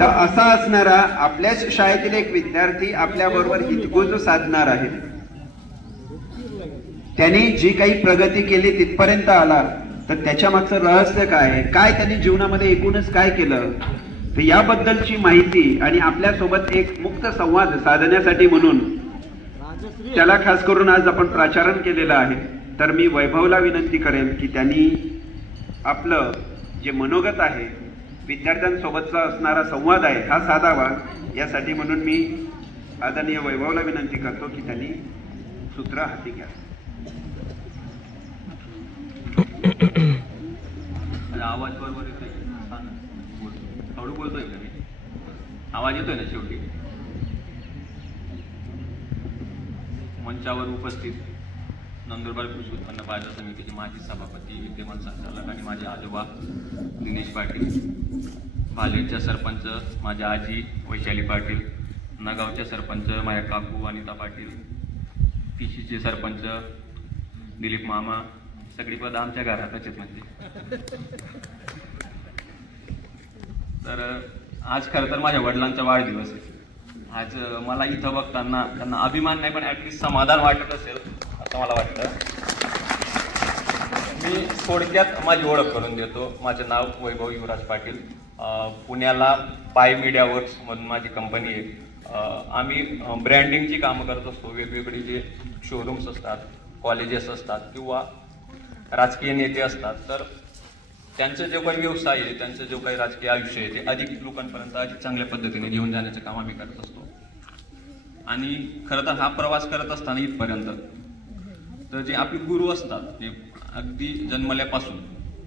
तर असा असणारा आपल्याच शाळेतील एक विद्यार्थी आपल्याबरोबर हितगुज साधणार आहे. त्यांनी जी काही प्रगती केली तिथपर्यंत आला, तर त्याच्या मागचं रहस्य काय आहे, काय त्यांनी जीवनामध्ये एकूणच काय केलं, तर याबद्दलची माहिती आणि आपल्या सोबत एक मुक्त संवाद साधण्यासाठी म्हणून त्याला खास करून आज आपण प्राचारण केलेलं आहे. तर मी वैभवला विनंती करेन की त्यांनी आपलं जे मनोगत आहे, विद्यार्थ्यांसोबतचा असणारा संवाद आहे, हा साधावा. यासाठी म्हणून मी आदरणीय वैभवला विनंती करतो की त्यांनी सूत्र हाती घ्या. आवाज बरोबर येतोय? हळू बोलतोय का मी? आवाज येतोय ना शेवटी? मंचावर उपस्थित नंदुरबार कृषी उत्पन्न बाजार समितीचे माजी सभापती, विद्यमान संचालक आणि माझे आजोबा दिनेश पाटील, भालेरच्या सरपंच माझ्या आजी वैशाली पाटील, नगावच्या सरपंच माझ्या काकू अनिता पाटील, पिशीचे सरपंच दिलीप मामा, सगळी पद आमच्या घरातच आहेत म्हणजे. तर आज खरं तर माझ्या वडिलांचा वाढदिवस आहे. आज मला इथं बघताना त्यांना अभिमान नाही पण ॲटलिस्ट समाधान वाटत असेल असं मला वाटतं. मी थोडक्यात माझी ओळख करून देतो. माझं नाव वैभव युवराज पाटील. पुण्याला पाय मीडिया वर्क्स म्हणून माझी कंपनी आहे. आम्ही ब्रँडिंगची कामं करत असतो. वेगवेगळे जे शोरूम्स असतात, कॉलेजेस असतात किंवा राजकीय नेते असतात, तर त्यांचं जो काही व्यवसाय आहे, त्यांचं जो काही राजकीय आयुष्य आहे, ते अधिक लोकांपर्यंत अधिक चांगल्या पद्धतीने घेऊन जाण्याचं काम आम्ही करत असतो. आणि खरं तर हा प्रवास करत असताना इथपर्यंत तर जे आपले गुरु असतात, ते अगदी जन्मल्यापासून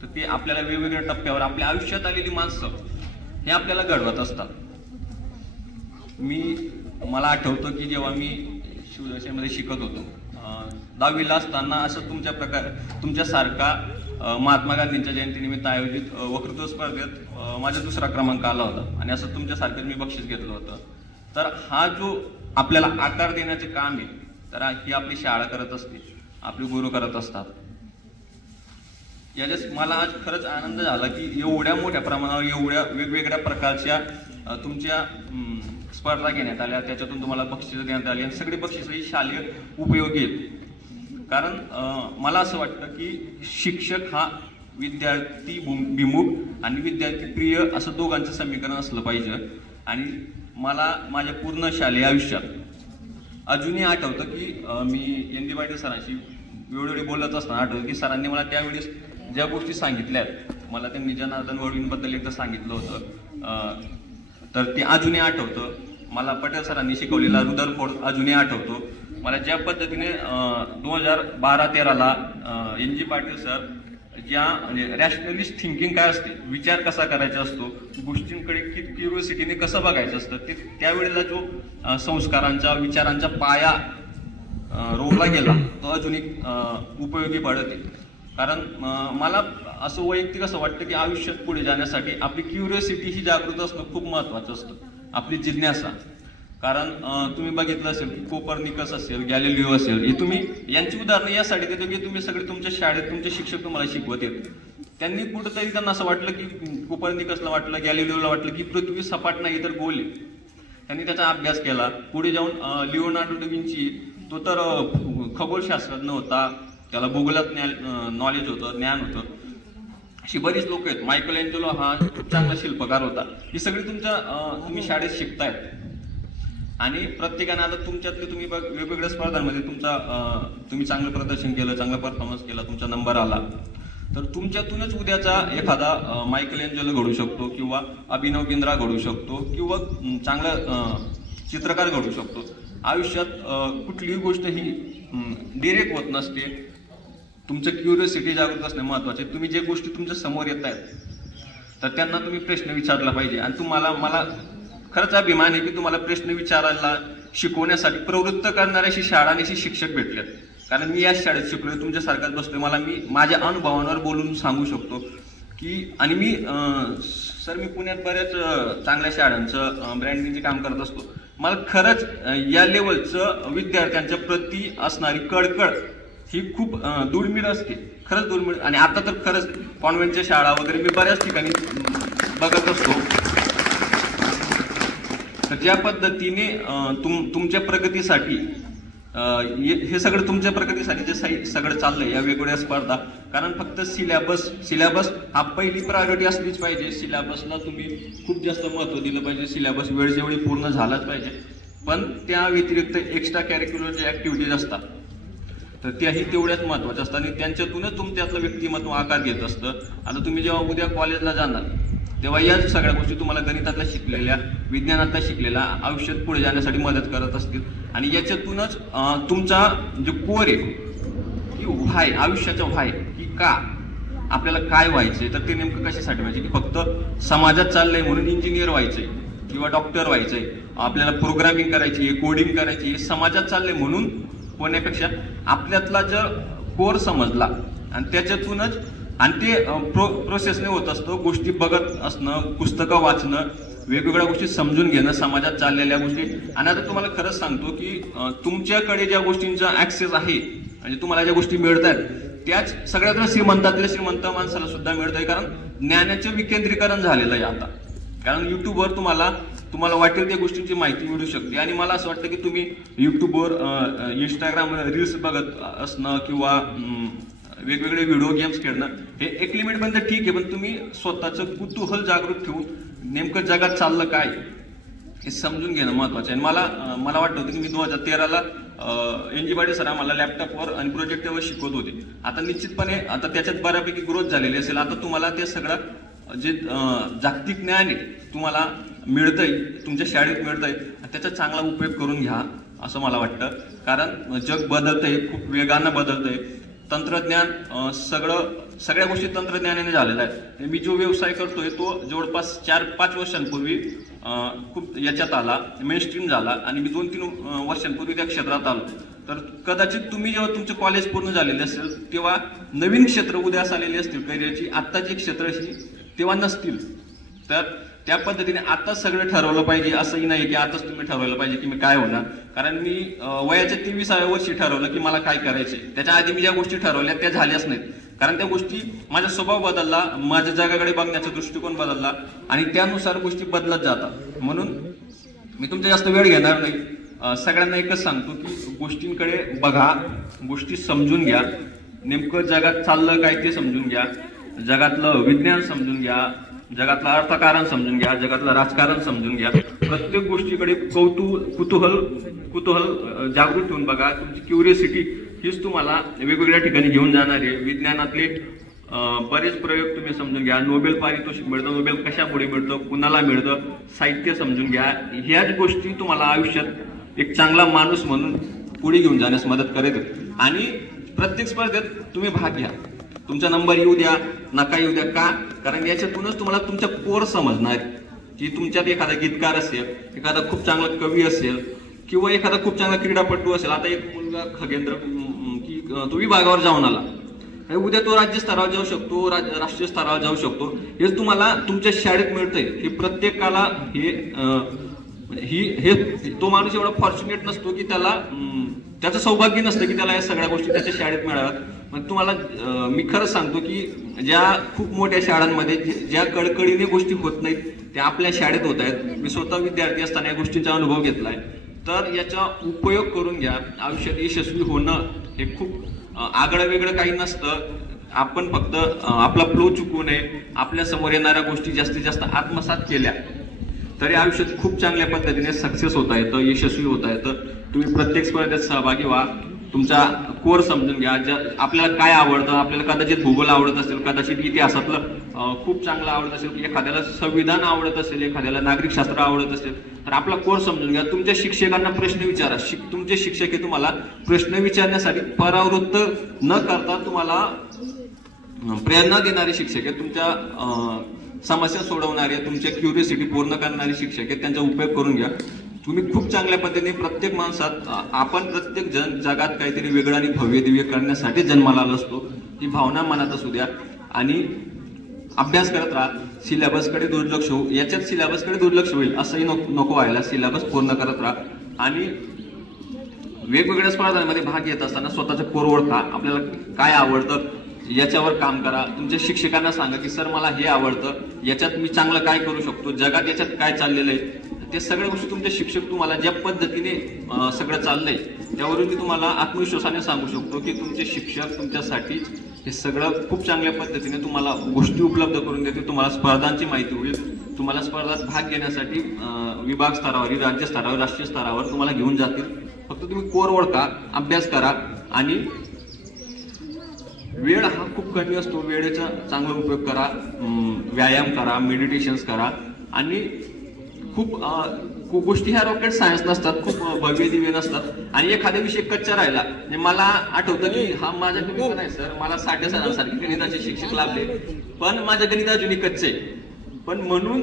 तर ते आपल्याला वेगवेगळ्या टप्प्यावर आपल्या आयुष्यात आलेली माणसं हे आपल्याला घडवत असतात. मला आठवतं की जेव्हा मी शिवदर्शनमध्ये शिकत होतो, 10वीला असताना असं तुमच्यासारखा महात्मा गांधींच्या जयंतीनिमित्त आयोजित वक्तृत्व स्पर्धेत माझा 2रा क्रमांक आला होता आणि असं तुमच्यासारखं मी बक्षीस घेतलं होतं. तर हा जो आपल्याला आकार देण्याचे काम आहे, तर ही आपली शाळा करत असते, आपले गुरु करत असतात. याच्यात मला आज खरंच आनंद झाला की एवढ्या मोठ्या प्रमाणावर एवढ्या वेगवेगळ्या प्रकारच्या तुमच्या स्पर्धा घेण्यात आल्या, त्याच्यातून तुम्हाला बक्षिसं देण्यात आली आणि सगळी बक्षिसं ही शालेय उपयोगी आहेत. कारण मला असं वाटतं की शिक्षक हा विद्यार्थी विमुख आणि विद्यार्थी प्रिय असं दोघांचं समीकरण असलं पाहिजे. आणि मला माझ्या पूर्ण शालेय आयुष्यात अजूनही आठवतं की मी ND पाटील सरांशी वेळोवेळी बोलत असताना आठवतं की सरांनी मला त्यावेळेस ज्या गोष्टी सांगितल्यात, मला त्यांनी जनार्दन वळवींबद्दल एकदा सांगितलं होतं, तर ते अजूनही आठवतं. मला पटेल सरांनी शिकवलेला रुदरफोर्ड अजूनही आठवतो. मला ज्या पद्धतीने 2012-13ला NG पाटील सर ज्या म्हणजे रॅशनलिस्ट थिंकिंग काय असते, विचार कसा करायचा असतो, गोष्टींकडे क्युरिओसिटीने कसं बघायचं असतं, ते त्यावेळेला जो संस्कारांचा विचारांचा पाया रोवला गेला तो अजूनही उपयोगी पडते. कारण मला असं वैयक्तिक असं वाटतं की आयुष्यात पुढे जाण्यासाठी आपली क्युरिओसिटी ही जागृत असणं खूप महत्त्वाचं असतं, आपली जिज्ञासा. कारण तुम्ही बघितलं असेल की कोपर्निकस असेल, गॅलिलिओ असेल, हे तुम्ही यांची उदाहरणं यासाठी देतो की तुम्ही सगळे तुमच्या शाळेत तुमचे शिक्षक तुम्हाला शिकवत आहेत. त्यांनी कुठंतरी त्यांना असं वाटलं की कोपर्निकसला वाटलं, गॅलिलिओला वाटलं की पृथ्वी सपाट नाही तर गोल आहे. त्यांनी त्याचा अभ्यास केला. पुढे जाऊन लिओनार्डो डा विंची, तो तर खगोलशास्त्रज्ञ होता, त्याला भूगोलात नॉलेज होतं, ज्ञान होतं. अशी बरीच लोक आहेत. मायकल एंजेलो हा चांगला शिल्पकार होता. ही सगळी तुम्ही शाळेत शिकतायत. आणि प्रत्येकाने आता तुमच्यातले तुम्ही वेगवेगळ्या स्पर्धांमध्ये तुम्ही चांगलं प्रदर्शन केलं, चांगला परफॉर्मन्स केला, तुमचा नंबर आला, तर तुमच्यातूनच उद्याचा एखादा मायकल एंजेलो घडू शकतो किंवा अभिनव बिंद्रा घडू शकतो किंवा चांगला चित्रकार घडू शकतो. आयुष्यात कुठलीही गोष्ट ही डिरेक्ट होत नसते. तुमचं क्युरिओसिटी जागृत असणे महत्त्वाचे. तुम्ही जे गोष्टी तुमच्या समोर येत आहेत तर त्यांना तुम्ही प्रश्न विचारला पाहिजे. आणि मला खरंच अभिमान आहे की तुम्हाला प्रश्न विचारायला शिकवण्यासाठी प्रवृत्त करणारे अशी शाळा आणि अशी शिक्षक भेटलेत. कारण मी याच शाळेत शिकलोय, तुमच्यासारखाच बसलोय. मी माझ्या अनुभवांवर बोलून सांगू शकतो की आणि मी पुण्यात बऱ्याच चांगल्या शाळांचं ब्रँडिंगचे काम करत असतो. मला खरंच या लेवलचं विद्यार्थ्यांच्या प्रती असणारी कळकळ ही खूप दुर्मिळ असते, खरंच दुर्मिळ. आणि आता तर खरंच कॉन्व्हेंटच्या शाळा वगैरे मी बऱ्याच ठिकाणी बघत असतो. तर ज्या पद्धतीने तुमच्या प्रगतीसाठी हे सगळं तुमच्या प्रगतीसाठी जे सगळं चाललंय या वेगवेगळ्या स्पर्धा, कारण फक्त सिलेबस हा पहिली प्रायोरिटी असलीच पाहिजे. सिलेबसला तुम्ही खूप जास्त महत्त्व दिलं पाहिजे. सिलेबस वेळच्या वेळी पूर्ण झालाच पाहिजे. पण त्या व्यतिरिक्त एक्स्ट्रा कॅरिक्युलर जे ऍक्टिव्हिटीज असतात तर त्याही तेवढ्याच महत्त्वाच्या असतात आणि त्यांच्यातूनच तुमच्यातलं व्यक्तिमत्व आकार घेत असतं. आता तुम्ही जेव्हा उद्या कॉलेजला जाणार तेव्हा या सगळ्या गोष्टी तुम्हाला गणितातल्या शिकलेल्या, विज्ञानातल्या शिकलेल्या आयुष्यात पुढे जाण्यासाठी मदत करत असतील. आणि याच्यातूनच तुमचा जो कोर आहे की व्हाय, आयुष्याचा व्हाय की का आपल्याला काय व्हायचंय, तर ते नेमकं कशासाठी व्हायचे, की फक्त समाजात चाललंय म्हणून इंजिनियर व्हायचंय किंवा डॉक्टर व्हायचंय, आपल्याला प्रोग्रामिंग करायची आहे, कोडिंग करायची आहे, समाजात चाललंय म्हणून होण्यापेक्षा आपल्यातला जर कोर समजला आणि त्याच्यातूनच आणि ते प्रोसेसने होत असतं. गोष्टी बघत असणं, पुस्तकं वाचणं, वेगवेगळ्या गोष्टी समजून घेणं, समाजात चाललेल्या गोष्टी. आणि आता तुम्हाला खरंच सांगतो की तुमच्याकडे ज्या गोष्टींचा ऍक्सेस आहे म्हणजे तुम्हाला ज्या गोष्टी मिळत आहेत त्याच सगळ्यात श्रीमंतातल्या श्रीमंत माणसाला सुद्धा मिळत आहे. कारण ज्ञानाचं विकेंद्रीकरण झालेलं आहे आता. कारण युट्यूबवर तुम्हाला वाटेल त्या गोष्टींची माहिती मिळू शकते. आणि मला असं वाटतं की तुम्ही युट्यूबवर, इंस्टाग्रामवर रील्स बघत असणं किंवा वेगवेगळे व्हिडिओ गेम्स खेळणं हे एक लिमिटपर्यंत ठीक आहे, पण तुम्ही स्वतःचं कुतूहल जागृत ठेवून नेमकं जगात चाललं काय हे समजून घेणं महत्वाचं आहे. मला वाटतं होतं की मी 2013ला NG पाटील सर आम्हाला लॅपटॉपवर आणि प्रोजेक्टवर शिकवत होते. आता निश्चितपणे आता त्याच्यात बऱ्यापैकी ग्रोथ झालेली असेल. आता तुम्हाला ते सगळं जे जागतिक ज्ञान आहे तुम्हाला मिळतंय, तुमच्या शाळेत मिळतंय, त्याचा चांगला उपयोग करून घ्या असं मला वाटतं. कारण जग बदलतंय, खूप वेगानं बदलतंय. तंत्रज्ञान सगळ्या गोष्टी तंत्रज्ञानाने झालेल्या आहेत. मी जो व्यवसाय करतोय तो जवळपास 4-5 वर्षांपूर्वी खूप याच्यात आला, मेनस्ट्रीम झाला आणि मी 2-3 वर्षांपूर्वी त्या क्षेत्रात आलो. तर कदाचित तुम्ही जेव्हा तुमचे कॉलेज पूर्ण झालेले असेल तेव्हा नवीन क्षेत्र उदयास आलेली असतील करिअरची, आत्ताची क्षेत्र ही तेव्हा नसतील. तर त्या पद्धतीने आता सगळं ठरवलं पाहिजे. असंही नाही की आताच तुम्ही ठरवलं पाहिजे की मी काय होणार. कारण मी वयाच्या 23व्या वर्षी ठरवलं की मला काय करायचंय. त्याच्या आधी मी ज्या गोष्टी ठरवल्या त्या झाल्याच नाहीत. कारण त्या गोष्टी माझा स्वभाव बदलला, माझ्या जगाकडे बघण्याचा दृष्टिकोन बदलला आणि त्यानुसार गोष्टी बदलत जातात. म्हणून मी तुमचा जास्त वेळ घेणार नाही. सगळ्यांना एकच सांगतो की गोष्टींकडे बघा, गोष्टी समजून घ्या, नेमकं जगात चाललं काय ते समजून घ्या, जगातलं विज्ञान समजून घ्या, जगातलं अर्थकारण समजून घ्या, जगातलं राजकारण समजून घ्या. प्रत्येक गोष्टीकडे कुतूहल जागृत ठेवून बघा. तुमची क्युरियोसिटी हीच तुम्हाला वेगवेगळ्या ठिकाणी घेऊन जाणार आहे. विज्ञानातले बरेच प्रयोग तुम्ही समजून घ्या. नोबेल पारितोषिक मिळतं, नोबेल कशामुळे मिळतं, कुणाला मिळतं, साहित्य समजून घ्या. ह्याच गोष्टी तुम्हाला आयुष्यात एक चांगला माणूस म्हणून पुढे घेऊन जाण्यास मदत करेल. आणि प्रत्येक स्पर्धेत तुम्ही भाग घ्या. तुमचा नंबर येऊ द्या, नका येऊ द्या. का? कारण याच्यातूनच तुम्हाला तुमचा कोर समजणार की तुमच्यात एखादा गीतकार असेल, एखादा खूप चांगला कवी असेल किंवा एखादा खूप चांगला क्रीडापटू असेल. आता एक मुलगा खगेंद्र की तो विभागावर जाऊन आला, उद्या तो राज्य स्तरावर जाऊ शकतो, राष्ट्रीय स्तरावर जाऊ शकतो. हे तुम्हाला तुमच्या शाळेत मिळतंय. हे प्रत्येकाला हे तो माणूस एवढा फॉर्च्युनेट नसतो की त्याचं सौभाग्य नसतं की त्याला या सगळ्या गोष्टी त्याच्या शाळेत मिळाव्यात. मग तुम्हाला मी खरंच सांगतो की ज्या खूप मोठ्या शाळांमध्ये ज्या कळकळीने गोष्टी होत नाहीत त्या आपल्या शाळेत होत आहेत. मी स्वतः विद्यार्थी असताना या गोष्टींचा अनुभव घेतलाय. तर याचा उपयोग करून घ्या. आयुष्यात यशस्वी होणं हे खूप आगळं वेगळं काही नसतं. आपण फक्त आपला फ्लो चुकवू नये. आपल्या समोर येणाऱ्या गोष्टी जास्तीत जास्त आत्मसात केल्या तरी आयुष्यात खूप चांगल्या पद्धतीने सक्सेस होता येतं, यशस्वी होता येतं. तुम्ही प्रत्येक स्पर्धेत सहभागी व्हा. तुमचा कोर समजून घ्या. आपल्याला काय आवडतं, आपल्याला कदाचित भूगोल आवडत असेल, कदाचित इतिहासातलं खूप चांगलं आवडत असेल, एखाद्याला संविधान आवडत असेल, एखाद्याला नागरिकशास्त्र आवडत असेल, तर आपला कोर समजून घ्या. तुमच्या शिक्षकांना प्रश्न विचारा. तुमचे शिक्षक हे तुम्हाला प्रश्न विचारण्यासाठी परावृत्त न करता तुम्हाला प्रेरणा देणारे शिक्षक आहेत. तुमच्या समस्या सोडवणारे, तुमच्या क्युरियोसिटी पूर्ण करणारे शिक्षक आहेत. त्यांचा उपयोग करून घ्या. तुम्ही खूप चांगल्या पद्धतीने प्रत्येक माणसात आपण प्रत्येक जगात काहीतरी वेगळं आणि भव्य दिव्य करण्यासाठी जन्माला आलो असतो. ही भावना मनात असू द्या आणि अभ्यास करत राहा. सिलेबसकडे दुर्लक्ष होऊ, याच्यात सिलेबसकडे दुर्लक्ष होईल असंही नको व्हायला. सिलेबस पूर्ण करत राहा आणि वेगवेगळ्या स्पर्धांमध्ये भाग घेत असताना स्वतःचं कोर ओळखा. आपल्याला काय आवडतं याच्यावर काम करा. तुमच्या शिक्षकांना सांगा की सर मला हे आवडतं, याच्यात मी चांगलं काय करू शकतो, जगात याच्यात काय चाललेलं आहे ते सगळ्या गोष्टी तुमचे शिक्षक तुम्हाला ज्या पद्धतीने सगळं चाललंय त्यावरून मी तुम्हाला आत्मविश्वासाने सांगू शकतो की तुमचे शिक्षक तुमच्यासाठी हे सगळं खूप चांगल्या पद्धतीने तुम्हाला गोष्टी उपलब्ध करून देतील. तुम्हाला स्पर्धांची माहिती होईल, तुम्हाला स्पर्धात भाग घेण्यासाठी विभाग स्तरावर, राज्य स्तरावर, राष्ट्रीय स्तरावर तुम्हाला घेऊन जातील. फक्त तुम्ही कोर ओळखा, अभ्यास करा आणि वेळ हा खूप कमी असतो, वेळेचा चांगला उपयोग करा, व्यायाम करा, मेडिटेशन्स करा आणि खूप गोष्टी ह्या रॉकेट सायन्स नसतात, खूप भव्य दिव्य नसतात. आणि एखाद्या विषय कच्चा राहिला, म्हणजे मला आठवतं की हा माझ्या गणित नाही सर, मला 60 सालांसारखे गणिताचे शिक्षक लाभले, पण माझ्या गणित अजूनही कच्चे. पण म्हणून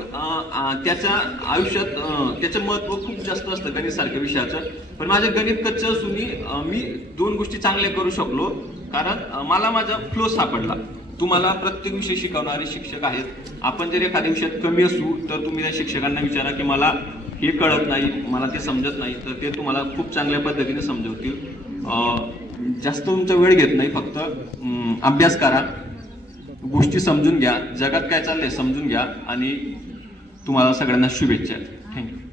त्याच्या आयुष्यात त्याचं महत्व खूप जास्त असतं गणित सारख्या विषयाचं. पण माझं गणित कच्चं असूनही मी 2 गोष्टी चांगल्या करू शकलो, कारण मला माझा फ्लो सापडला. तुम्हाला प्रत्येक विषय शिकवणारे शिक्षक आहेत. आपण जर एखाद्या विषयात कमी असू तर तुम्ही त्या शिक्षकांना विचारा की मला हे कळत नाही, मला ते समजत नाही, तर ते तुम्हाला खूप चांगल्या पद्धतीने समजवतील. जास्त तुमचा वेळ घेत नाही, फक्त अभ्यास करा, गोष्टी समजून घ्या, जगात काय चाललंय समजून घ्या आणि तुम्हाला सगळ्यांना शुभेच्छा. थँक्यू.